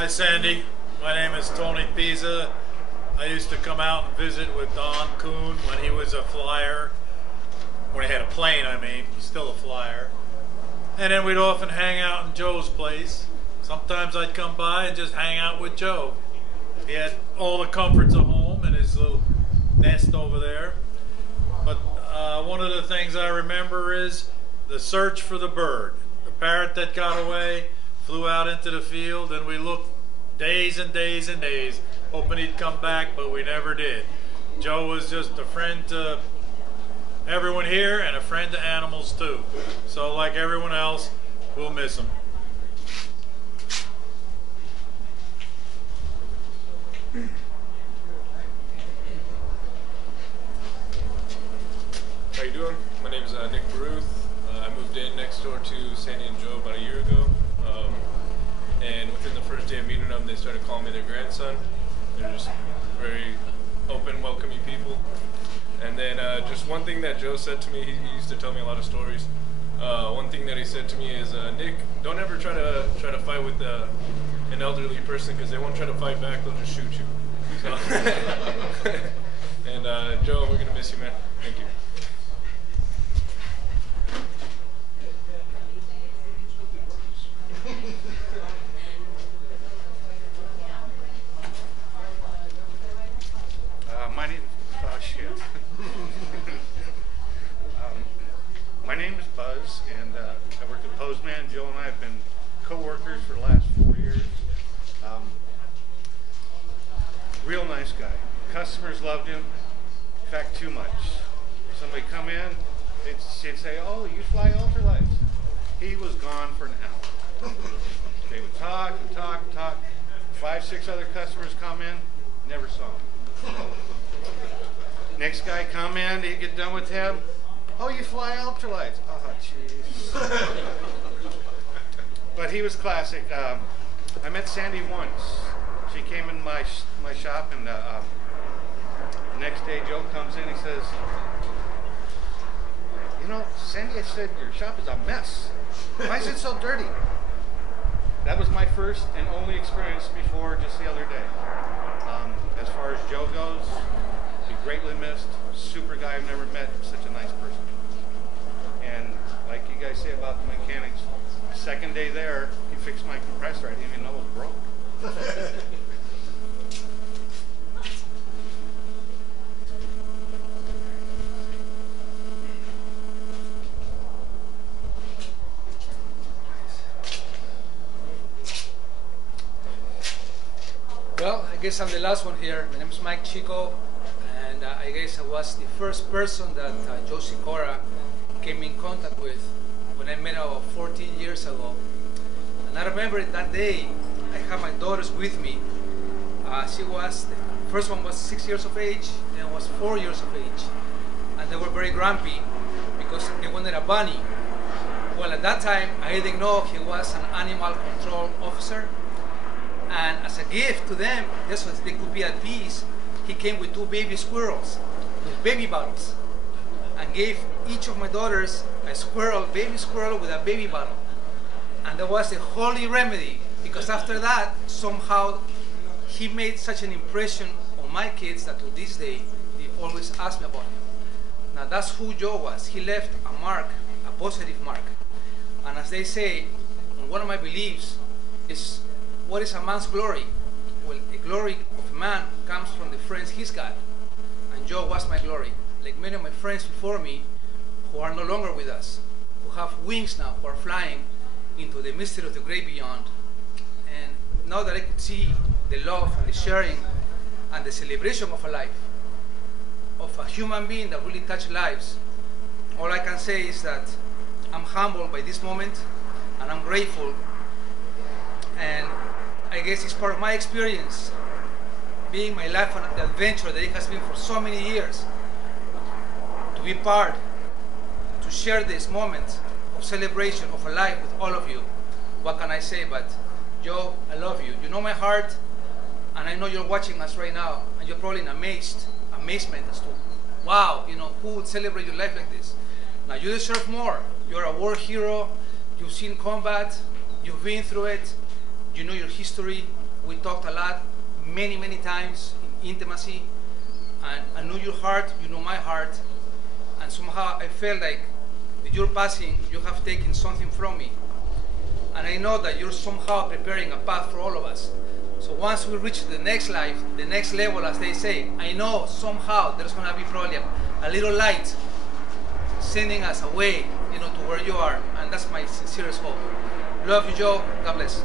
Hi Sandy, my name is Tony Pisa. I used to come out and visit with Don Kuhn when he was a flyer. When he had a plane, I mean. He's still a flyer. And then we'd often hang out in Joe's place. Sometimes I'd come by and just hang out with Joe. He had all the comforts of home and his little nest over there. But one of the things I remember is the search for the bird. The parrot that got away flew out into the field, and we looked days and days and days hoping he'd come back, but we never did. Joe was just a friend to everyone here and a friend to animals too. So like everyone else, we'll miss him. How you doing? My name is Nick Baruth. I moved in next door to Sandy and Joe about a year ago. And within the first day of meeting them, they started calling me their grandson. They're just very open, welcoming people. And then just one thing that Joe said to me, he used to tell me a lot of stories. One thing that he said to me is, Nick, don't ever try to fight with an elderly person, because they won't try to fight back, they'll just shoot you. So and Joe, we're gonna miss you, man. Thank you. My name is Buzz, and I work at Postman. Joe and I have been co-workers for the last 4 years. Real nice guy. Customers loved him. In fact, too much. Somebody come in, they'd say, "Oh, you fly ultralights." He was gone for an hour. They would talk and talk and talk. 5, 6 other customers come in, never saw him. Next guy come in, you get done with him. "Oh, you fly ultralights." Oh, jeez. But he was classic. I met Sandy once. She came in my shop, and the next day Joe comes in. He says, "You know, Sandy, I said your shop is a mess. Why is it so dirty?" That was my first and only experience before just the other day. As far as Joe goes, he greatly missed. Super guy. I've never met such a nice person. And like you guys say about the mechanics, second day there, he fixed my compressor. I didn't even know it was broke. Well, I guess I'm the last one here. My name is Chico, and I guess I was the first person that Joe Sykora came in contact with when I met her about 14 years ago. And I remember that day, I had my daughters with me. The first one was 6 years of age, then was 4 years of age. And they were very grumpy because they wanted a bunny. Well, at that time, I didn't know he was an animal control officer. And as a gift to them, just so they could be at peace, he came with 2 baby squirrels with baby bottles and gave each of my daughters a baby squirrel with a baby bottle. And that was a holy remedy, because after that, somehow he made such an impression on my kids that to this day, they always ask me about him. Now that's who Joe was. He left a mark, a positive mark. And as they say, one of my beliefs is, what is a man's glory? Well, the glory of a man comes from the friends he's got. And Joe was my glory. Like many of my friends before me who are no longer with us, who have wings now, who are flying into the mystery of the great beyond. And now that I could see the love and the sharing and the celebration of a life, of a human being that really touched lives, all I can say is that I'm humbled by this moment, and I'm grateful. And I guess it's part of my experience, being my life and the adventure that it has been for so many years, to be part, to share this moment of celebration of a life with all of you. What can I say but, Joe, I love you. You know my heart, and I know you're watching us right now, and you're probably in amazement as to, wow, you know, who would celebrate your life like this? Now you deserve more. You're a war hero, you've seen combat, you've been through it, you know your history, We talked a lot, many, many times in intimacy. And I knew your heart, you know my heart. And somehow I felt like with your passing, you have taken something from me. And I know that you're somehow preparing a path for all of us. So once we reach the next life, the next level, as they say, I know somehow there's going to be probably a little light sending us away, to where you are. And that's my sincerest hope. Love you, Joe. God bless.